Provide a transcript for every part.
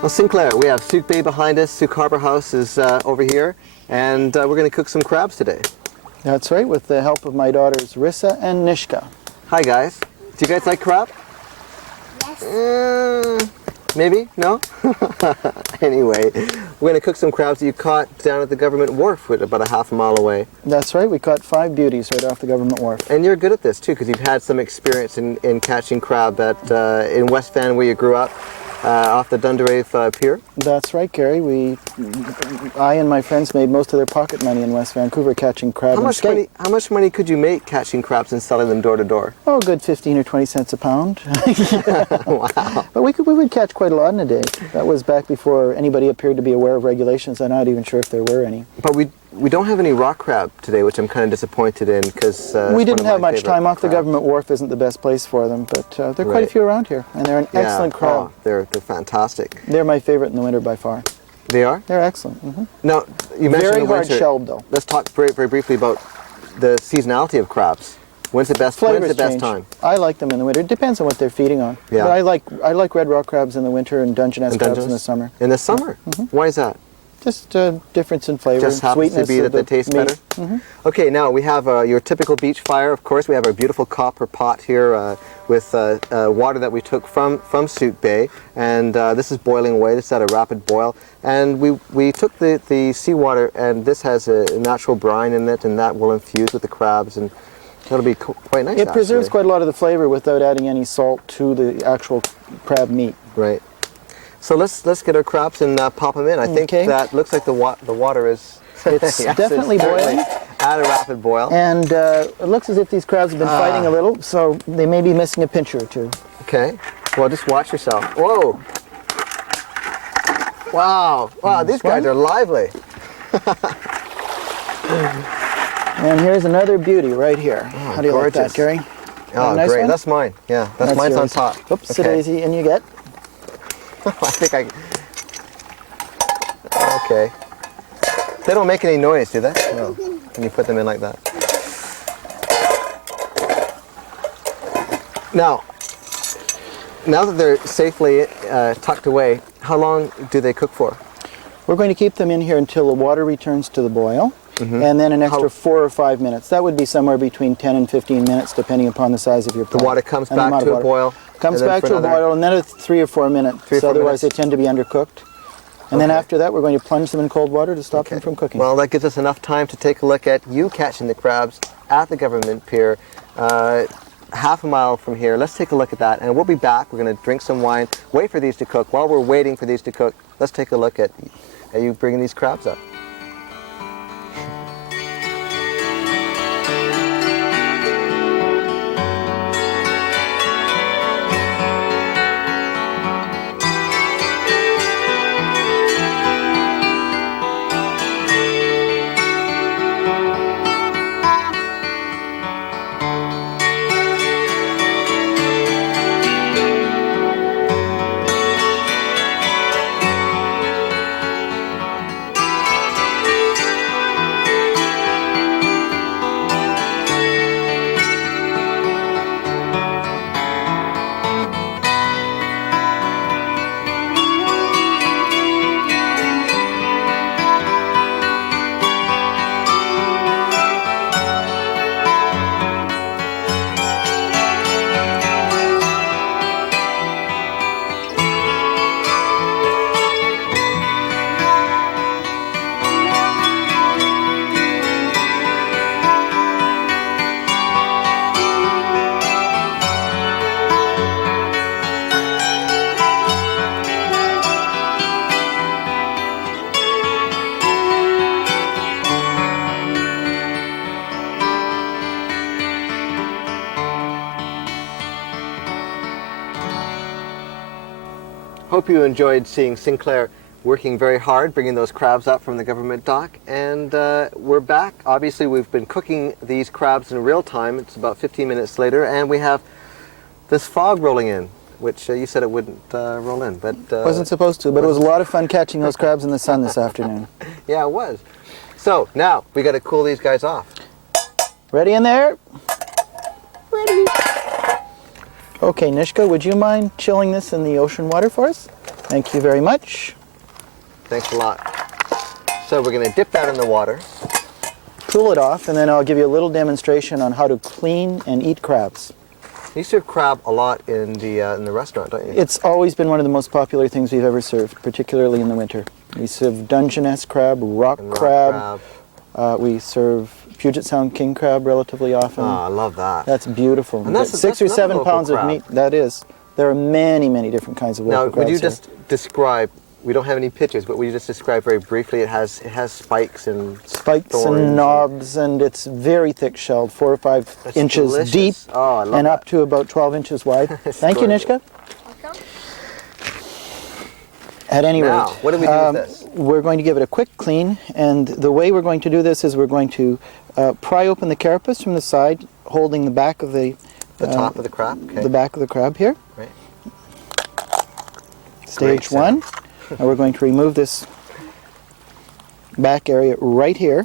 Well, Sinclair, we have Sooke Bay behind us. Sooke Harbor House is over here, and we're going to cook some crabs today. That's right, with the help of my daughters Rissa and Nishka. Hi, guys. Do you guys like crab? Yes. Maybe? No? Anyway, we're going to cook some crabs that you caught down at the government wharf, about a half a mile away. That's right, we caught 5 beauties right off the government wharf. And you're good at this, too, because you've had some experience in catching crab in West Van, where you grew up. Off the Dunderave Pier? That's right, Gary. I and my friends made most of their pocket money in West Vancouver catching crab and skate. How much money could you make catching crabs and selling them door to door? Oh, a good 15 or 20 cents a pound. Wow. But we would catch quite a lot in a day. That was back before anybody appeared to be aware of regulations. I'm not even sure if there were any. But we don't have any rock crab today, which I'm kind of disappointed in, because we didn't have much time. Off the government wharf isn't the best place for them, but there are quite a few around here, and they're an excellent crab. Oh, they're fantastic. They're my favorite in the winter by far. They are? They're excellent. Mm-hmm. Now, you mentioned very the winter. hard-shelled, though. Let's talk very, very briefly about the seasonality of crabs. When's the best time? I like them in the winter. It depends on what they're feeding on. Yeah. But I like red rock crabs in the winter and Dungeness crabs in the summer. In the summer? Mm-hmm. Why is that? Just difference in flavor. Just happens to be that they taste better? Mm-hmm. Okay, now we have your typical beach fire, of course. We have our beautiful copper pot here with water that we took from Sooke Bay. And this is boiling away. This is at a rapid boil. And we took the seawater, and this has a natural brine in it, and that will infuse with the crabs. And that'll be quite nice, It preserves quite a lot of the flavor without adding any salt to the actual crab meat. Right. So let's get our crabs and pop them in. I think that looks like the water is it's yes, definitely boiling at a rapid boil. And it looks as if these crabs have been fighting a little, so they may be missing a pincher or two. Okay. Well, just watch yourself. Whoa. Wow. Wow, these guys are lively. And here's another beauty right here. Oh, how do you like that, Gary? Oh, nice great. one? That's mine. Yeah, that's mine's yours. on top. Oops, okay. Daisy, and you get? I think okay. They don't make any noise, do they? No. When you put them in like that. Now that they're safely tucked away, how long do they cook for? We're going to keep them in here until the water returns to the boil, and then an extra 4 or 5 minutes. That would be somewhere between 10 and 15 minutes, depending upon the size of your pot. The water comes back to a boil? Comes back to a boil, and then it's 3 or 4 minutes. Otherwise, they tend to be undercooked. And then after that, we're going to plunge them in cold water to stop them from cooking. Well, that gives us enough time to take a look at you catching the crabs at the government pier, half a mile from here. Let's take a look at that, and we'll be back. We're going to drink some wine, wait for these to cook. While we're waiting for these to cook, let's take a look at you bringing these crabs up. Hope you enjoyed seeing Sinclair working very hard, bringing those crabs up from the government dock. And we're back. Obviously, we've been cooking these crabs in real time. It's about 15 minutes later, and we have this fog rolling in, which you said it wouldn't roll in. But wasn't supposed to, but it was a lot of fun catching those crabs in the sun this afternoon. Yeah, it was. So now we got to cool these guys off. Ready in there? Ready. Okay, Nishka, would you mind chilling this in the ocean water for us? Thank you very much. Thanks a lot. So we're going to dip that in the water. Cool it off, and then I'll give you a little demonstration on how to clean and eat crabs. You serve crab a lot in the restaurant, don't you? It's always been one of the most popular things we've ever served, particularly in the winter. We serve Dungeness crab, rock And rock crab. crab. We serve Puget Sound king crab relatively often. Oh, I love that. That's beautiful. And that's- 6 or that's another 7 local pounds crab. of meat. That is. There are many, many different kinds of local Now, crabs would you here. just describe? We don't have any pictures, but would you just describe very briefly? It has spikes and Spikes thorns and knobs, and it's very thick shelled, 4 or 5 That's inches delicious. deep, Oh, I love and that. up to about 12 inches wide. It's Thank you, gorgeous. Nishka. At any Now, rate, what do we do with this? we're going to give it a quick clean, and the way we're going to do this is we're going to pry open the carapace from the side, holding the back of the Top of the crab. Okay. the back of the crab here. Right. Stage Great one. And we're going to remove this back area right here.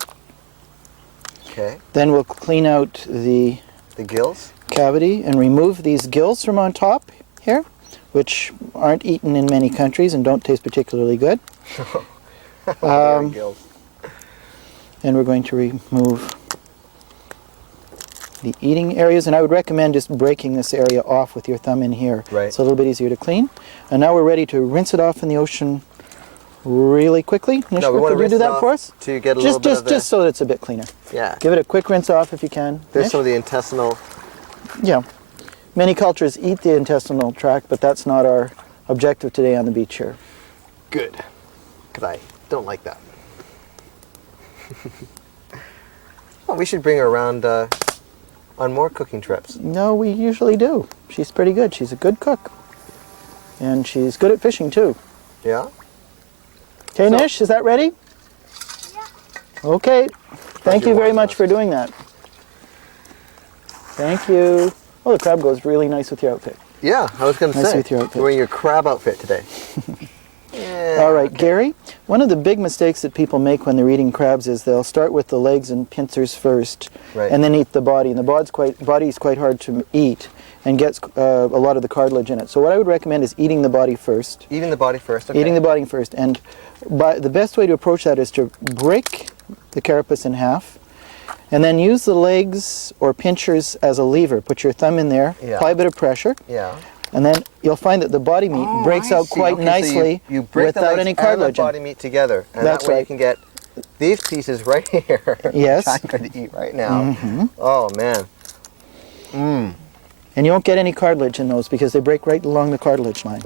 Okay. Then we'll clean out the The gills. cavity and remove these gills from on top here, which aren't eaten in many countries and don't taste particularly good. Very gills. And we're going to remove the eating areas, and I would recommend just breaking this area off with your thumb in here. Right. It's a little bit easier to clean. And now we're ready to rinse it off in the ocean really quickly. Nishka, No, we want to could you rinse do it that off for us? to get a little bit of the. Just so that it's a bit cleaner. Yeah. Give it a quick rinse off if you can. There's Nish? some of the intestinal. Yeah. Many cultures eat the intestinal tract, but that's not our objective today on the beach here. Good. Because I don't like that. Well, we should bring her around on more cooking trips. No, we usually do. She's pretty good. She's a good cook. And she's good at fishing too. Yeah? Okay, So- Nish, is that ready? Yeah. Okay. Thank you're you very watching much us. for doing that. Thank you. Oh, the crab goes really nice with your outfit. Yeah, I was going to Nice say. with your outfit. You're wearing your crab outfit today. Yeah. All right, Gary, one of the big mistakes that people make when they're eating crabs is they'll start with the legs and pincers first, Right. and then eat the body. And the body is quite hard to eat and gets a lot of the cartilage in it. So what I would recommend is eating the body first. Eating the body first. Okay. Eating the body first. And the best way to approach that is to break the carapace in half, and then use the legs or pinchers as a lever. Put your thumb in there, Yeah. apply a bit of pressure, Yeah. and then you'll find that the body meat breaks I out see. quite Okay, so nicely you break the without legs any and the cartilage in it. body meat together. And That's that way you right. can get these pieces right here. Yes. Which I'm going to eat right now. Oh, man. And you won't get any cartilage in those because they break right along the cartilage line.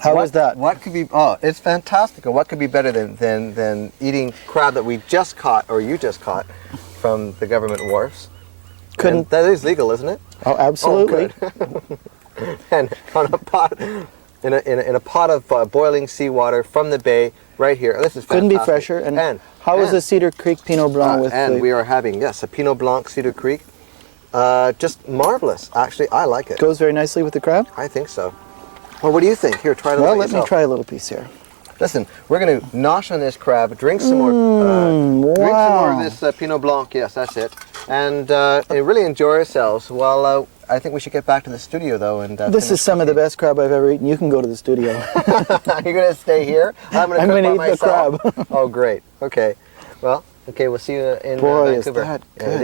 How was that? What could be? Oh, it's fantastic. And what could be better than eating crab that we just caught, or you just caught, from the government wharfs? Couldn't. And that is legal, isn't it? Oh, absolutely. And on a pot, in a pot of boiling seawater from the bay, right here. This is fantastic. Couldn't be fresher. And how was the Cedar Creek Pinot Blanc with and the... we are having, yes, a Pinot Blanc Cedar Creek. Just marvelous. Actually, I like it. Goes very nicely with the crab? I think so. Well, what do you think? Here, try it Well, out let me yourself. try a little piece here. Listen, we're going to nosh on this crab, drink some more, drink some more of wow. this Pinot Blanc. Yes, that's it, and really enjoy ourselves. Well, I think we should get back to the studio though, and This is some of the best crab I've ever eaten. You can go to the studio. You're going to stay here. I'm going I'm to gonna cook by eat the myself. crab. Oh, great. Okay. Well, okay. We'll see you in Boy, is Vancouver. that Yeah, it good.